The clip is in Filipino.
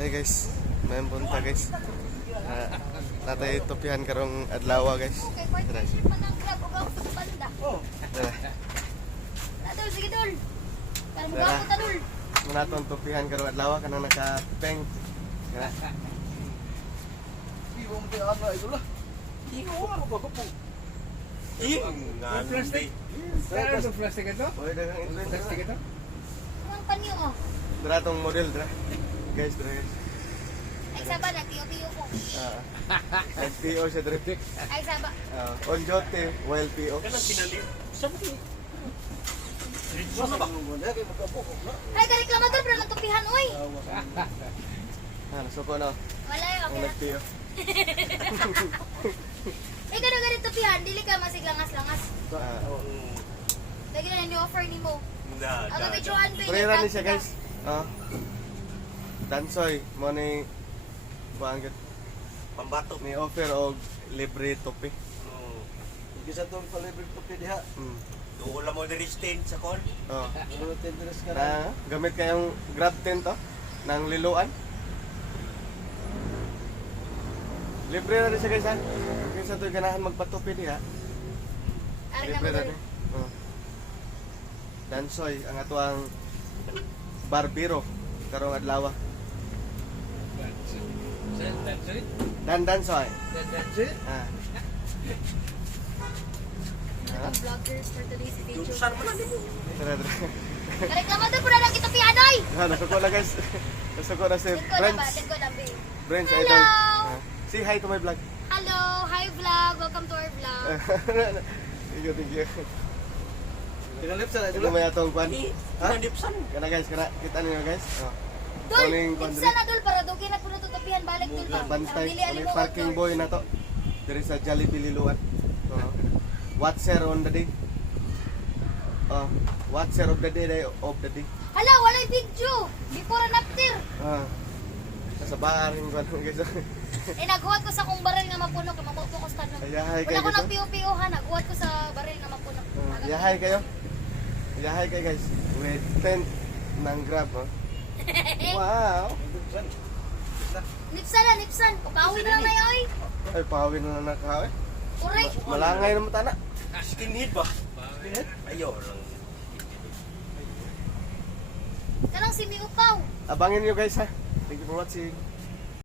Ay guys, may punta guys. Natay topihan karong adlaw guys. Okay, partnership man ang grab o gawin sa banda. Tara. Nadol, sige dol. Kaya mo Tara. gawin ta dol. Muna itong topihan karong adlaw kanang naka-peng. Tara. Iwang di ano ito lah. Iwang ako po. Plastic. Kaya sa plastic ito? Oy, dagang influencer. Plastic ito? Ang panyo oh. Dara tong model dra. Guys, dra guys. Ay saba, nag-piyo-piyo ko. PO siya dra. Ay saba. On duty, while PO. Kanang pinalit. Sabi ko. Ay, ka-reklamador, pero natupihan, uy. Nasuko na. Wala yun, Ang okay na. nag-PO. Eh, ganun tupihan, dili ka masiglangas-langas. Lagi na ni-offer ni mo. Ang kabidyohan pa Prera ni siya guys. Dansoy, mo ni buanggit Pambato. ni offer og libre topi. Kisa tong palibre tupi diha. Wala mo diri stain sa kon. Oh. Ano tendres ka Na, gamit kayong grab tent to ng liluan. Libre na rin siya guys ha. Kung sa to'y ganahan magpatupi diha. Ari na Libre mo na dol. rin. Oh. Dansoy, ang atuang barbero karong adlaw. That's it. Dansoy. That's it. Ah. Ang vloggers for today's video. Saan mo na nimo? Tara, tara. Ka-reklamador, pero lang itupihan, oy. Nasuko na guys. Nasuko na si Tingko na ba? Brents. Tingko na, babe. Brents, Hello! idol. Say hi to my vlog. Hello! Hi vlog! Welcome to our vlog. Thank you, thank you. Tinalip sa Ito may atong kwan. Ha? Nandipsan. Kana guys, kana kita niyo guys. Oh. Dol! Morning, kwan Ipsa na dol, para doon na po natutupihan balik dol ba? Bantay, Ang dili-ali may mo, parking dol. boy na to. There is a Jollibee Liluan. What's sir on the day? What's sir of the day of the day? Hala, walay video! Before and after! Sa bar yung kwan guys. Eh, naghuwat ko sa kong baril nga mapuno, kaya mamutukos ka nun. Ayahay kayo Wala ko guys. nagpiyo-piyohan, naghuwat ko sa baril nga mapuno. Yahay kayo. Yahay kayo guys. With tent ng grab. Oh. Wow. Nipsan na, nipsan! Pagkawi na lang na yoy! Ay, pawin na nakahawi. Uray! Malangay naman tana. Skinhead ba? Skinhead? Ayaw lang. Kanang si Miupaw! Abangin nyo guys ha. Thank you for watching.